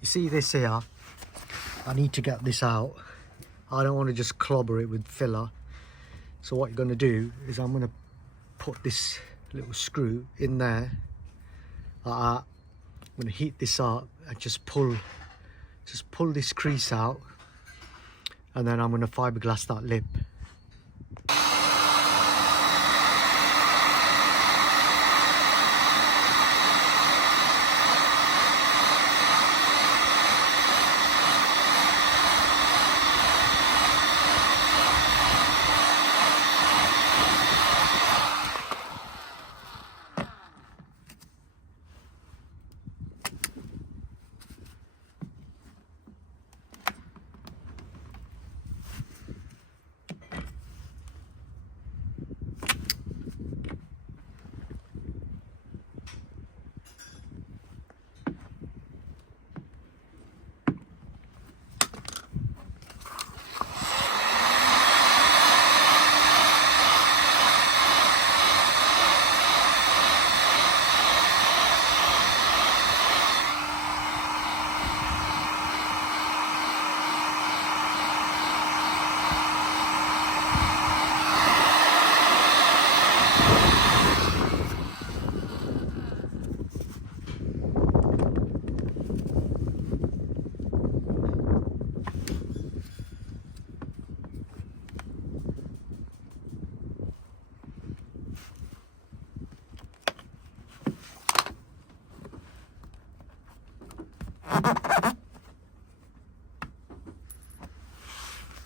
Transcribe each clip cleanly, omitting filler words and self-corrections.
You see this here? I need to get this out. I don't want to just clobber it with filler. So what you're going to do is I'm going to put this little screw in there like that. I'm going to heat this up and just pull this crease out, and then I'm going to fiberglass that lip.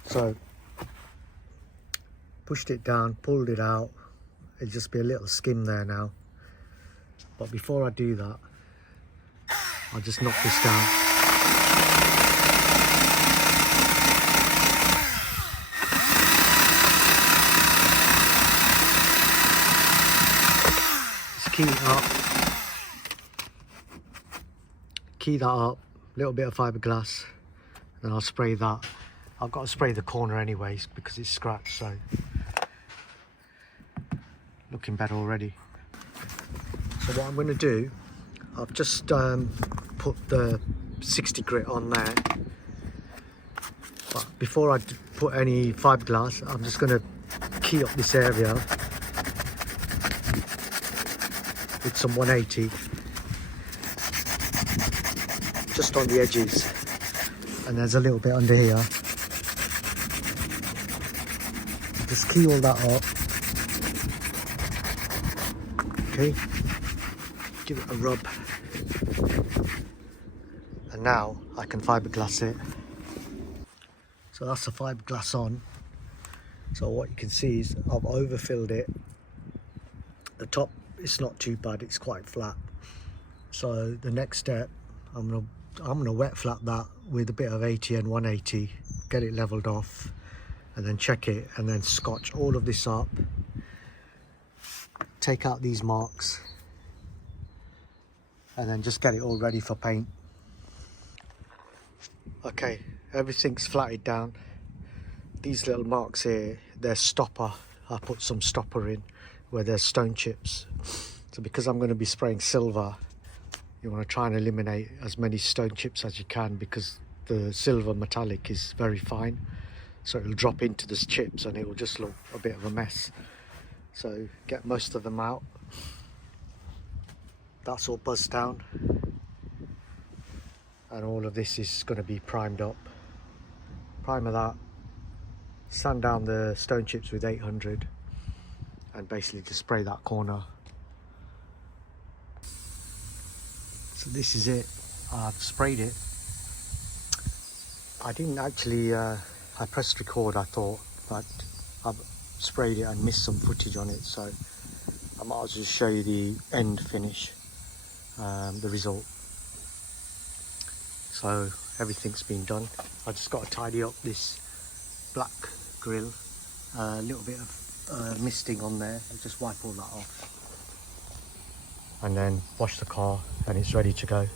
So pushed it down, pulled it out. It'll just be a little skim there now. But before I do that, I'll just knock this down. Just key it up. Key that up, a little bit of fiberglass, then I'll spray that. I've got to spray the corner anyways because it's scratched, so looking better already. So what I'm going to do, I've just put the 60 grit on there, but before I put any fiberglass, I'm just going to key up this area with some 180 just on the edges, and there's a little bit under here. Just key all that up. Okay, give it a rub, and now I can fiberglass it. So that's the fiberglass on. So what you can see is I've overfilled it. The top, it's not too bad, it's quite flat. So the next step, I'm gonna wet flat that with a bit of 80 and 180, get it leveled off, and then check it, and then scotch all of this up, take out these marks, and then just get it all ready for paint. Okay, everything's flatted down. These little marks here, they're stopper. I put some stopper in where there's stone chips. So because I'm going to be spraying silver, you want to try and eliminate as many stone chips as you can, because the silver metallic is very fine. So it'll drop into the chips and it will just look a bit of a mess. So get most of them out. That's all buzzed down. And all of this is going to be primed up. Primer that. Sand down the stone chips with 800. And basically just spray that corner. So this is it. I've sprayed it. I didn't actually... I pressed record, I thought, but I've sprayed it and missed some footage on it, so I might as well show you the end finish, the result. So everything's been done. I just got to tidy up this black grill, a little bit of misting on there. I'll just wipe all that off and then wash the car and it's ready to go.